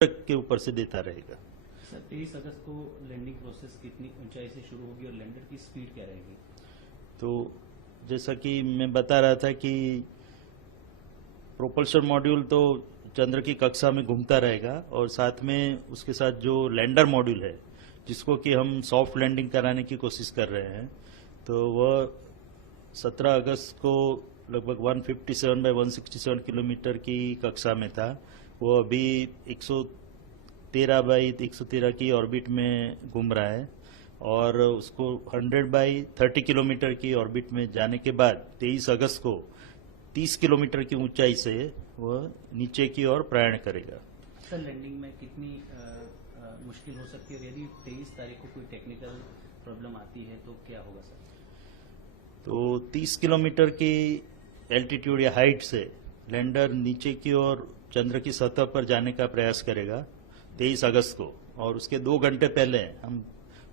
के ऊपर से देता रहेगा। सर 23 अगस्त को लैंडिंग प्रोसेस कितनी ऊंचाई से शुरू होगी और लैंडर की स्पीड क्या रहेगी? तो जैसा कि मैं बता रहा था कि प्रोपल्शन मॉड्यूल तो चंद्र की कक्षा में घूमता रहेगा और साथ में उसके साथ जो लैंडर मॉड्यूल है जिसको कि हम सॉफ्ट लैंडिंग कराने की कोशिश कर रहे हैं, तो वह 17 अगस्त को लगभग 157 बाय 167 किलोमीटर की कक्षा में था। वो अभी 113 बाई 113 की ऑर्बिट में घूम रहा है और उसको 100 बाई 30 किलोमीटर की ऑर्बिट में जाने के बाद 23 अगस्त को 30 किलोमीटर की ऊंचाई से वह नीचे की ओर प्रयाण करेगा। सर लैंडिंग में कितनी मुश्किल हो सकती है और यदि 23 तारीख को कोई टेक्निकल प्रॉब्लम आती है तो क्या होगा सर? तो 30 किलोमीटर की एल्टीट्यूड या हाइट से लैंडर नीचे की ओर चंद्र की सतह पर जाने का प्रयास करेगा 23 अगस्त को, और उसके 2 घंटे पहले हम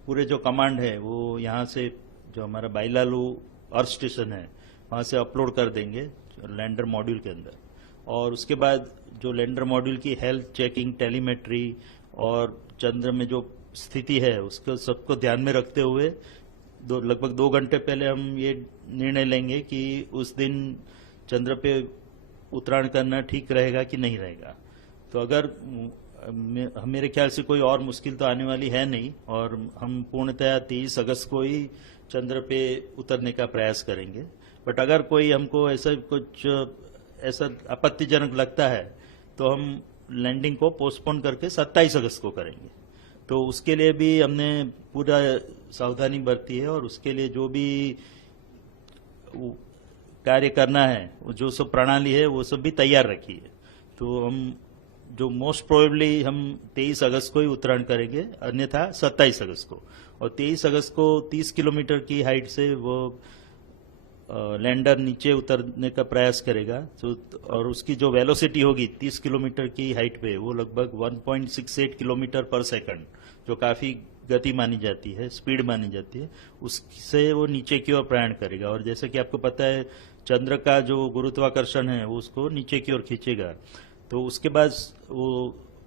पूरे जो कमांड है वो यहाँ से जो हमारा बाइलालू अर्थ स्टेशन है वहां से अपलोड कर देंगे लैंडर मॉड्यूल के अंदर। और उसके बाद जो लैंडर मॉड्यूल की हेल्थ चेकिंग, टेलीमेट्री और चंद्र में जो स्थिति है उसको सबको ध्यान में रखते हुए लगभग 2 घंटे पहले हम ये निर्णय लेंगे कि उस दिन चंद्र पे उत्तरायण करना ठीक रहेगा कि नहीं रहेगा। तो अगर मेरे ख्याल से कोई और मुश्किल तो आने वाली है नहीं और हम पूर्णतया 23 अगस्त को ही चंद्र पे उतरने का प्रयास करेंगे। बट अगर कोई हमको ऐसा आपत्तिजनक लगता है तो हम लैंडिंग को पोस्टपोन करके 27 अगस्त को करेंगे। तो उसके लिए भी हमने पूरा सावधानी बरती है और उसके लिए जो भी कार्य करना है, जो सब प्रणाली है वो सब भी तैयार रखी है। तो हम जो मोस्ट प्रोबेबली हम 23 अगस्त को ही उत्तरायण करेंगे, अन्यथा 27 अगस्त को। और 23 अगस्त को 30 किलोमीटर की हाइट से वो लैंडर नीचे उतरने का प्रयास करेगा। तो और उसकी जो वेलोसिटी होगी 30 किलोमीटर की हाइट पे वो लगभग 1.68 किलोमीटर पर सेकंड, जो काफी गति मानी जाती है, स्पीड मानी जाती है, उससे वो नीचे की ओर प्रयाण करेगा। और जैसे कि आपको पता है चंद्र का जो गुरुत्वाकर्षण है वो उसको नीचे की ओर खींचेगा। तो उसके बाद वो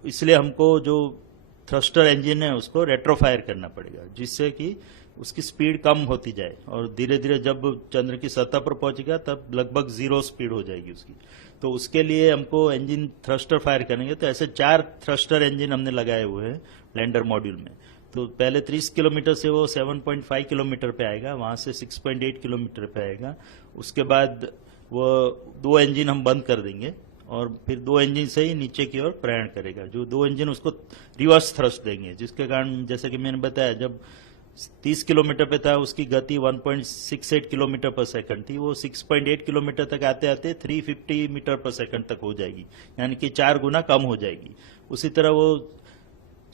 इसलिए हमको जो थ्रस्टर इंजन है उसको रेट्रोफायर करना पड़ेगा जिससे कि उसकी स्पीड कम होती जाए और धीरे धीरे जब चंद्र की सतह पर पहुंचेगा तब लगभग 0 स्पीड हो जाएगी उसकी। तो उसके लिए हमको इंजन थ्रस्टर फायर करेंगे। तो ऐसे 4 थ्रस्टर इंजन हमने लगाए हुए हैं लैंडर मॉड्यूल में। तो पहले 30 किलोमीटर से वो 7.5 किलोमीटर पे आएगा, वहां से 6.8 किलोमीटर पे आएगा। उसके बाद वो 2 इंजन हम बंद कर देंगे और फिर 2 इंजन से ही नीचे की ओर प्रयाण करेगा। जो 2 इंजन उसको रिवर्स थ्रस्ट देंगे, जिसके कारण जैसे कि मैंने बताया जब 30 किलोमीटर पे था उसकी गति 1.68 किलोमीटर पर सेकंड थी, वो 6.8 किलोमीटर तक आते आते 350 मीटर पर सेकंड तक हो जाएगी, यानी कि 4 गुना कम हो जाएगी। उसी तरह वो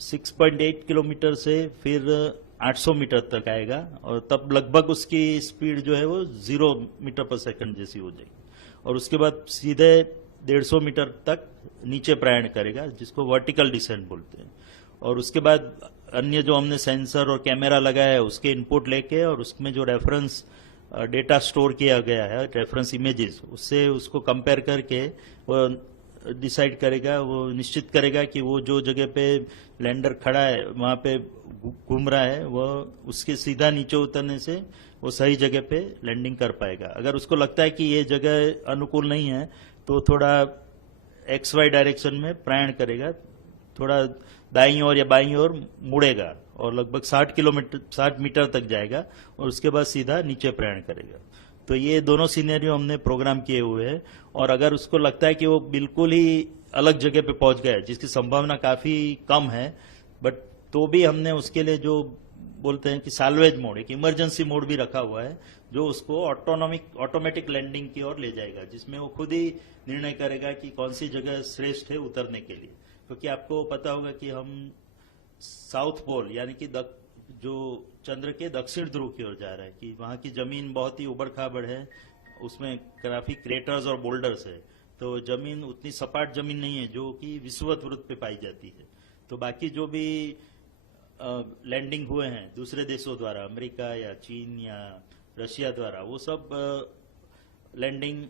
6.8 किलोमीटर से फिर 800 मीटर तक आएगा और तब लगभग उसकी स्पीड जो है वो 0 मीटर पर सेकंड जैसी हो जाएगी। और उसके बाद सीधे 150 मीटर तक नीचे प्रयाण करेगा, जिसको वर्टिकल डिसेंट बोलते हैं। और उसके बाद अन्य जो हमने सेंसर और कैमरा लगाया है उसके इनपुट लेके और उसमें जो रेफरेंस डेटा स्टोर किया गया है, रेफरेंस इमेजेस, उससे उसको कंपेयर करके वो डिसाइड करेगा, वो निश्चित करेगा कि वो जो जगह पे लैंडर खड़ा है वहां पे घूम रहा है वह उसके सीधा नीचे उतरने से वो सही जगह पे लैंडिंग कर पाएगा। अगर उसको लगता है कि ये जगह अनुकूल नहीं है तो थोड़ा XY डायरेक्शन में प्रयाण करेगा, थोड़ा दाईं ओर या बाईं ओर मुड़ेगा और लगभग 60 मीटर तक जाएगा और उसके बाद सीधा नीचे प्रयाण करेगा। तो ये दोनों सिनेरियो हमने प्रोग्राम किए हुए हैं। और अगर उसको लगता है कि वो बिल्कुल ही अलग जगह पे पहुंच गया है, जिसकी संभावना काफी कम है, बट तो भी हमने उसके लिए जो बोलते हैं कि साल्वेज मोड, एक इमरजेंसी मोड भी रखा हुआ है जो उसको ऑटोमेटिक लैंडिंग की ओर ले जाएगा, जिसमें वो खुद ही निर्णय करेगा कि कौन सी जगह श्रेष्ठ है उतरने के लिए। क्योंकि आपको पता होगा कि हम साउथ पोल यानी कि जो चंद्र के दक्षिण ध्रुव की ओर जा रहा है, कि वहां की जमीन बहुत ही उबड़ खाबड़ है, उसमें काफी क्रेटर्स और बोल्डर्स है। तो जमीन उतनी सपाट जमीन नहीं है जो कि विषुवत वृत्त पे पाई जाती है। तो बाकी जो भी लैंडिंग हुए हैं दूसरे देशों द्वारा, अमेरिका या चीन या रशिया द्वारा, वो सब लैंडिंग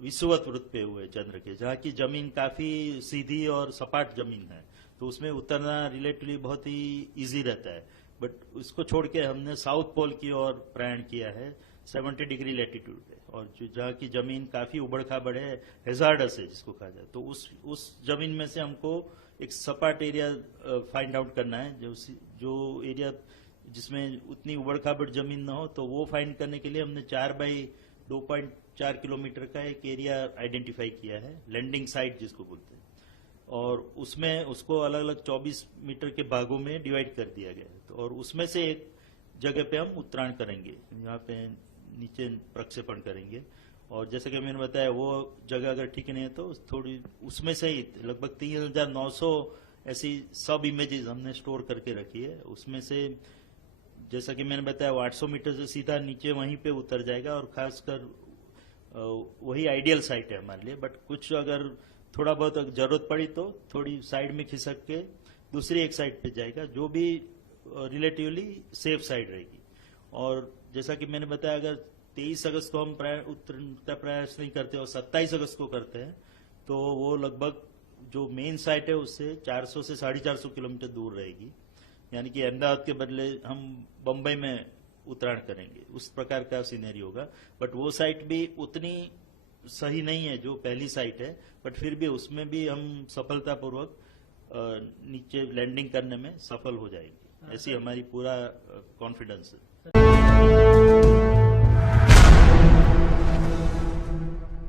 विषुवत वृत्त पे हुए चंद्र के, जहाँ की जमीन काफी सीधी और सपाट जमीन है। तो उसमें उतरना रिलेटिवली बहुत ही इजी रहता है। बट उसको छोड़ के हमने साउथ पोल की ओर प्रयाण किया है, 70 डिग्री लैटिट्यूड पे, और जो जहाँ की जमीन काफी उबड़ खाबड़ है, हेजार्डस है जिसको कहा जाए, तो उस जमीन में से हमको एक सपाट एरिया फाइंड आउट करना है, जो एरिया जिसमें उतनी उबड़ खाबड़ जमीन ना हो, तो वो फाइंड करने के लिए हमने 4 बाई 2.4 किलोमीटर का एक एरिया आइडेंटिफाई किया है, लैंडिंग साइट जिसको बोलते हैं, और उसमें उसको अलग अलग 24 मीटर के भागों में डिवाइड कर दिया गया है। तो और उसमें से एक जगह पे हम उत्तरायण करेंगे, यहाँ पे नीचे प्रक्षेपण करेंगे, और जैसे कि मैंने बताया वो जगह अगर ठीक नहीं है तो थोड़ी उसमें से ही लगभग 3900 ऐसी सब इमेजेस हमने स्टोर करके रखी है। उसमें से जैसा कि मैंने बताया 800 मीटर से सीधा नीचे वहीं पे उतर जाएगा, और खासकर वही आइडियल साइट है हमारे लिए। बट कुछ अगर थोड़ा बहुत जरूरत पड़ी तो थोड़ी साइड में खिसक के दूसरी एक साइड पे जाएगा, जो भी रिलेटिवली सेफ साइड रहेगी। और जैसा कि मैंने बताया, अगर 23 अगस्त को हम उतरने का प्रयास नहीं करते और 27 अगस्त को करते हैं, तो वो लगभग जो मेन साइट है उससे 400 से 450 किलोमीटर दूर रहेगी, यानी कि अहमदाबाद के बदले हम बम्बई में उत्तरायण करेंगे, उस प्रकार का सीनरी होगा। बट वो साइट भी उतनी सही नहीं है जो पहली साइट है, बट फिर भी उसमें भी हम सफलतापूर्वक नीचे लैंडिंग करने में सफल हो जाएंगे, ऐसी हमारी पूरा कॉन्फिडेंस है।